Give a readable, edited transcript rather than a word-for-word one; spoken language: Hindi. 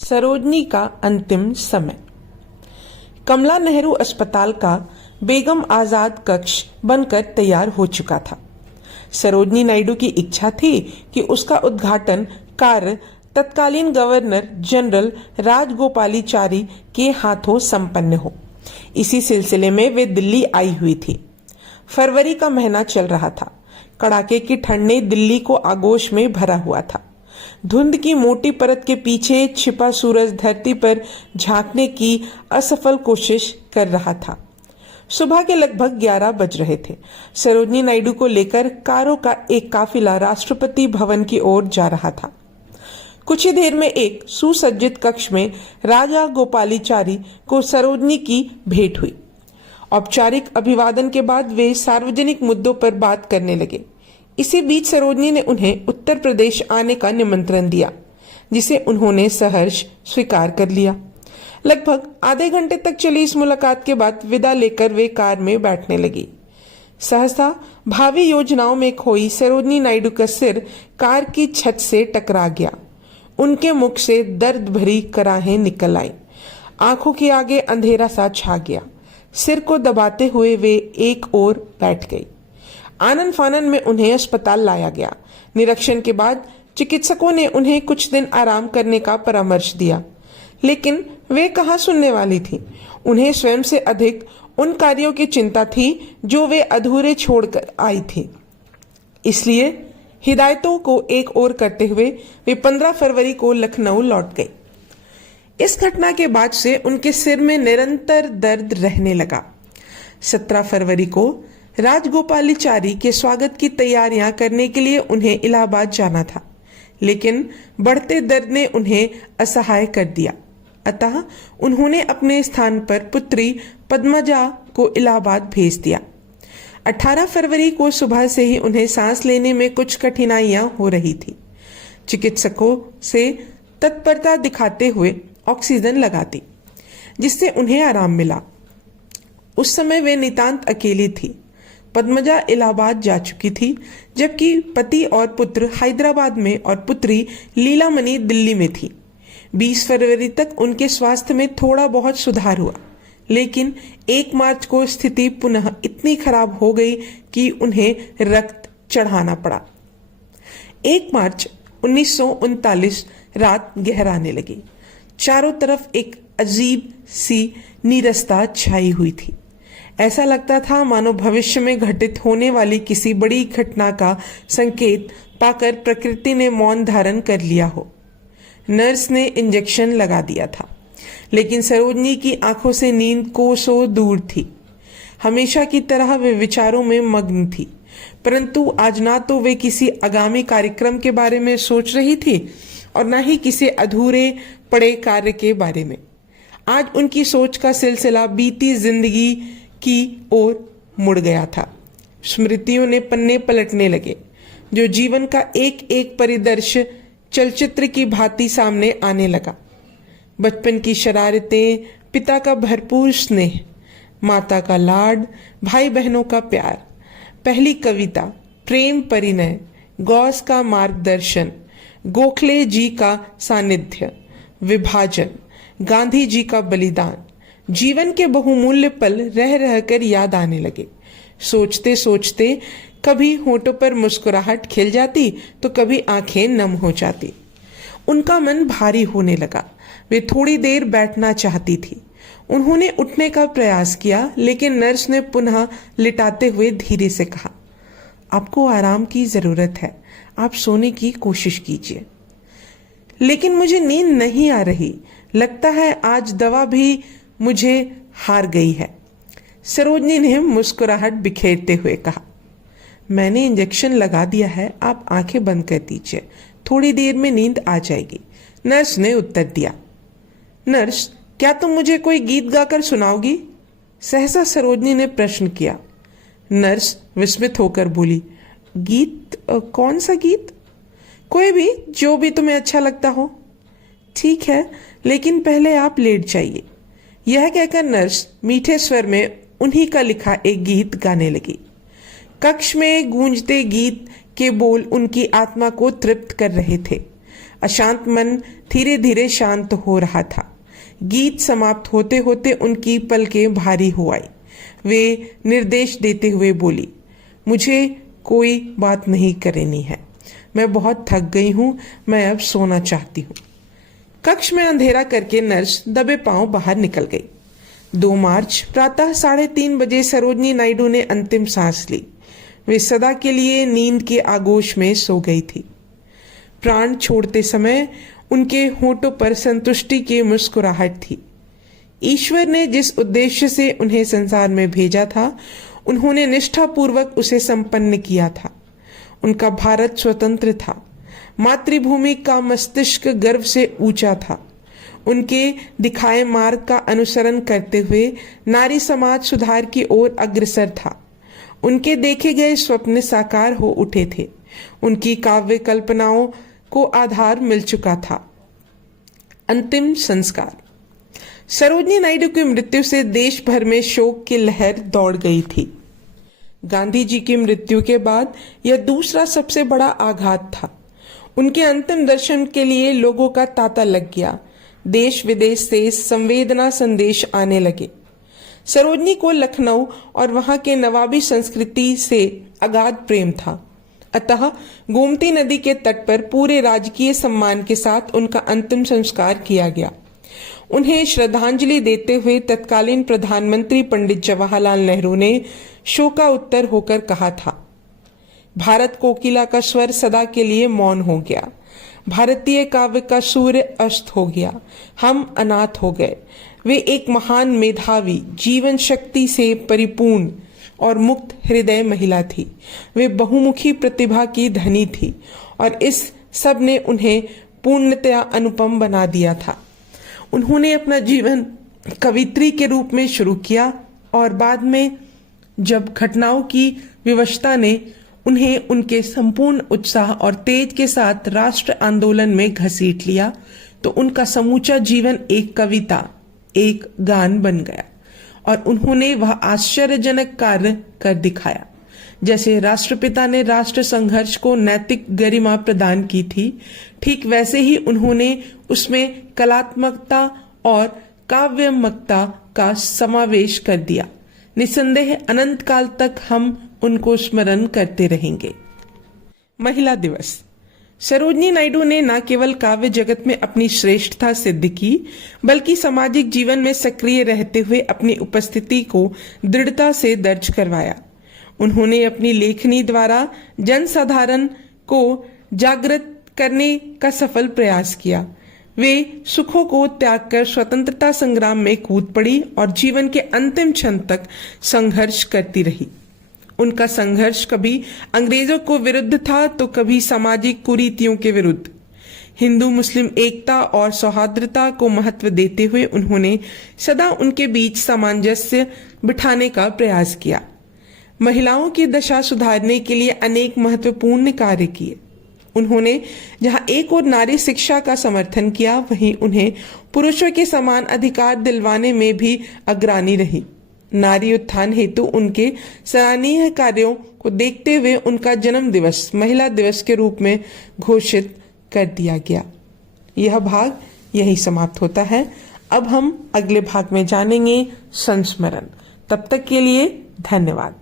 सरोजनी का अंतिम समय। कमला नेहरू अस्पताल का बेगम आजाद कक्ष बनकर तैयार हो चुका था। सरोजनी नायडू की इच्छा थी कि उसका उद्घाटन कार्य तत्कालीन गवर्नर जनरल राजगोपालाचारी के हाथों संपन्न हो। इसी सिलसिले में वे दिल्ली आई हुई थी। फरवरी का महीना चल रहा था। कड़ाके की ठंड ने दिल्ली को आगोश में भरा हुआ था। धुंध की मोटी परत के पीछे छिपा सूरज धरती पर झांकने की असफल कोशिश कर रहा था। सुबह के लगभग 11 बज रहे थे। सरोजनी नायडू को लेकर कारों का एक काफिला राष्ट्रपति भवन की ओर जा रहा था। कुछ ही देर में एक सुसज्जित कक्ष में राजा गोपालाचारी को सरोजनी की भेंट हुई। औपचारिक अभिवादन के बाद वे सार्वजनिक मुद्दों पर बात करने लगे। इसी बीच सरोजनी ने उन्हें उत्तर प्रदेश आने का निमंत्रण दिया, जिसे उन्होंने सहर्ष स्वीकार कर लिया। लगभग आधे घंटे तक चली इस मुलाकात के बाद विदा लेकर वे कार में बैठने लगी। सहसा भावी योजनाओं में खोई सरोजनी नायडू का सिर कार की छत से टकरा गया। उनके मुख से दर्द भरी कराहें निकल आई। आंखों के आगे अंधेरा सा छा गया। सिर को दबाते हुए वे एक ओर बैठ गई। आनन फानन में उन्हें अस्पताल लाया गया। निरीक्षण के बाद चिकित्सकों ने उन्हें कुछ दिन आराम करने का परामर्श दिया, लेकिन वे कहाँ सुनने वाली थी। उन्हें स्वयं से अधिक उन कार्यों की चिंता थी जो वे अधूरे छोड़कर आई थी। इसलिए हिदायतों को एक ओर करते हुए वे 15 फरवरी को लखनऊ लौट गई। इस घटना के बाद से उनके सिर में निरंतर दर्द रहने लगा। 17 फरवरी को राजगोपालाचारी के स्वागत की तैयारियां करने के लिए उन्हें इलाहाबाद जाना था, लेकिन बढ़ते दर्द ने उन्हें असहाय कर दिया। अतः उन्होंने अपने स्थान पर पुत्री पद्मजा को इलाहाबाद भेज दिया। 18 फरवरी को सुबह से ही उन्हें सांस लेने में कुछ कठिनाइयां हो रही थी। चिकित्सकों से तत्परता दिखाते हुए ऑक्सीजन लगा दी, जिससे उन्हें आराम मिला। उस समय वे नितांत अकेली थी। पद्मजा इलाहाबाद जा चुकी थी, जबकि पति और पुत्र हैदराबाद में और पुत्री लीलामणि दिल्ली में थी। 20 फरवरी तक उनके स्वास्थ्य में थोड़ा बहुत सुधार हुआ, लेकिन 1 मार्च को स्थिति पुनः इतनी खराब हो गई कि उन्हें रक्त चढ़ाना पड़ा। 1 मार्च 1939 रात गहराने लगी। चारों तरफ एक अजीब सी नीरसता छाई हुई थी। ऐसा लगता था मानो भविष्य में घटित होने वाली किसी बड़ी घटना का संकेत पाकर प्रकृति ने मौन धारण कर लिया हो। नर्स ने इंजेक्शन लगा दिया था, लेकिन सरोजनी की आंखों से नींद कोसों दूर थी। हमेशा की तरह वे विचारों में मग्न थी, परंतु आज ना तो वे किसी आगामी कार्यक्रम के बारे में सोच रही थी और न ही किसी अधूरे पड़े कार्य के बारे में। आज उनकी सोच का सिलसिला बीती जिंदगी की ओर मुड़ गया था। स्मृतियों ने पन्ने पलटने लगे, जो जीवन का एक एक परिदृश्य चलचित्र की भांति सामने आने लगा। बचपन की शरारतें, पिता का भरपूर स्नेह, माता का लाड, भाई बहनों का प्यार, पहली कविता, प्रेम परिणय, गौस का मार्गदर्शन, गोखले जी का सानिध्य, विभाजन, गांधी जी का बलिदान, जीवन के बहुमूल्य पल रह रहकर याद आने लगे। सोचते सोचते कभी होठों पर मुस्कुराहट खिल जाती तो कभी आंखें नम हो जाती। उनका मन भारी होने लगा। वे थोड़ी देर बैठना चाहती थी। उन्होंने उठने का प्रयास किया, लेकिन नर्स ने पुनः लिटाते हुए धीरे से कहा, आपको आराम की जरूरत है, आप सोने की कोशिश कीजिए। लेकिन मुझे नींद नहीं आ रही, लगता है आज दवा भी मुझे हार गई है। सरोजनी ने मुस्कुराहट बिखेरते हुए कहा, मैंने इंजेक्शन लगा दिया है, आप आंखें बंद कर दीजिए, थोड़ी देर में नींद आ जाएगी। नर्स ने उत्तर दिया। नर्स, क्या तुम मुझे कोई गीत गाकर सुनाओगी? सहसा सरोजनी ने प्रश्न किया। नर्स विस्मित होकर बोली, गीत? कौन सा गीत? कोई भी, जो भी तुम्हें अच्छा लगता हो। ठीक है, लेकिन पहले आप लेट जाइए। यह कहकर नर्स मीठे स्वर में उन्हीं का लिखा एक गीत गाने लगी। कक्ष में गूंजते गीत के बोल उनकी आत्मा को तृप्त कर रहे थे। अशांत मन धीरे धीरे शांत हो रहा था। गीत समाप्त होते होते उनकी पलकें भारी हो आई। वे निर्देश देते हुए बोली, मुझे कोई बात नहीं करनी है, मैं बहुत थक गई हूँ, मैं अब सोना चाहती हूँ। कक्ष में अंधेरा करके नर्स दबे पांव बाहर निकल गई। 2 मार्च प्रातः 3:30 बजे सरोजनी नायडू ने अंतिम सांस ली। वे सदा के लिए नींद के आगोश में सो गई थी। प्राण छोड़ते समय उनके होठों पर संतुष्टि की मुस्कुराहट थी। ईश्वर ने जिस उद्देश्य से उन्हें संसार में भेजा था, उन्होंने निष्ठापूर्वक उसे संपन्न किया था। उनका भारत स्वतंत्र था। मातृभूमि का मस्तिष्क गर्व से ऊंचा था। उनके दिखाए मार्ग का अनुसरण करते हुए नारी समाज सुधार की ओर अग्रसर था। उनके देखे गए स्वप्न साकार हो उठे थे। उनकी काव्य कल्पनाओं को आधार मिल चुका था। अंतिम संस्कार। सरोजनी नायडू की मृत्यु से देश भर में शोक की लहर दौड़ गई थी। गांधी जी की मृत्यु के बाद यह दूसरा सबसे बड़ा आघात था। उनके अंतिम दर्शन के लिए लोगों का तांता लग गया। देश विदेश से संवेदना संदेश आने लगे। सरोजनी को लखनऊ और वहां के नवाबी संस्कृति से अगाध प्रेम था। अतः गोमती नदी के तट पर पूरे राजकीय सम्मान के साथ उनका अंतिम संस्कार किया गया। उन्हें श्रद्धांजलि देते हुए तत्कालीन प्रधानमंत्री पंडित जवाहरलाल नेहरू ने शोकाउत्तर होकर कहा था, भारत कोकिला का स्वर सदा के लिए मौन हो गया। भारतीय काव्य का सूर्य अस्त हो गया। हम अनाथ हो गए। वे एक महान मेधावी, जीवन शक्ति से परिपूर्ण और मुक्त हृदय महिला थी। वे बहुमुखी प्रतिभा की धनी थी और इस सब ने उन्हें पूर्णतया अनुपम बना दिया था। उन्होंने अपना जीवन कवित्री के रूप में शुरू किया और बाद में जब घटनाओं की विवशता ने उन्हें उनके संपूर्ण उत्साह और तेज के साथ राष्ट्र आंदोलन में घसीट लिया, तो उनका समूचा जीवन एक कविता, एक गान बन गया और उन्होंने वह आश्चर्यजनक कार्य कर दिखाया। जैसे राष्ट्रपिता ने राष्ट्र संघर्ष को नैतिक गरिमा प्रदान की थी, ठीक वैसे ही उन्होंने उसमें कलात्मकता और काव्यमकता का समावेश कर दिया। निसंदेह अनंत काल तक हम उनको स्मरण करते रहेंगे। महिला दिवस। सरोजनी नायडू ने न केवल काव्य जगत में अपनी श्रेष्ठता सिद्ध की, बल्कि सामाजिक जीवन में सक्रिय रहते हुए अपनी उपस्थिति को दृढ़ता से दर्ज करवाया। उन्होंने अपनी लेखनी द्वारा जनसाधारण को जागृत करने का सफल प्रयास किया। वे सुखों को त्याग कर स्वतंत्रता संग्राम में कूद पड़ी और जीवन के अंतिम क्षण तक संघर्ष करती रही। उनका संघर्ष कभी अंग्रेजों को विरुद्ध था तो कभी सामाजिक कुरीतियों के विरुद्ध। हिंदू मुस्लिम एकता और सौहार्दता को महत्व देते हुए उन्होंने सदा उनके बीच सामंजस्य बिठाने का प्रयास किया। महिलाओं की दशा सुधारने के लिए अनेक महत्वपूर्ण कार्य किए। उन्होंने जहां एक और नारी शिक्षा का समर्थन किया, वहीं उन्हें पुरुषों के समान अधिकार दिलवाने में भी अग्रणी रही। नारी उत्थान हेतु उनके सराहनीय कार्यों को देखते हुए उनका जन्म दिवस महिला दिवस के रूप में घोषित कर दिया गया। यह भाग यही समाप्त होता है। अब हम अगले भाग में जानेंगे संस्मरण। तब तक के लिए धन्यवाद।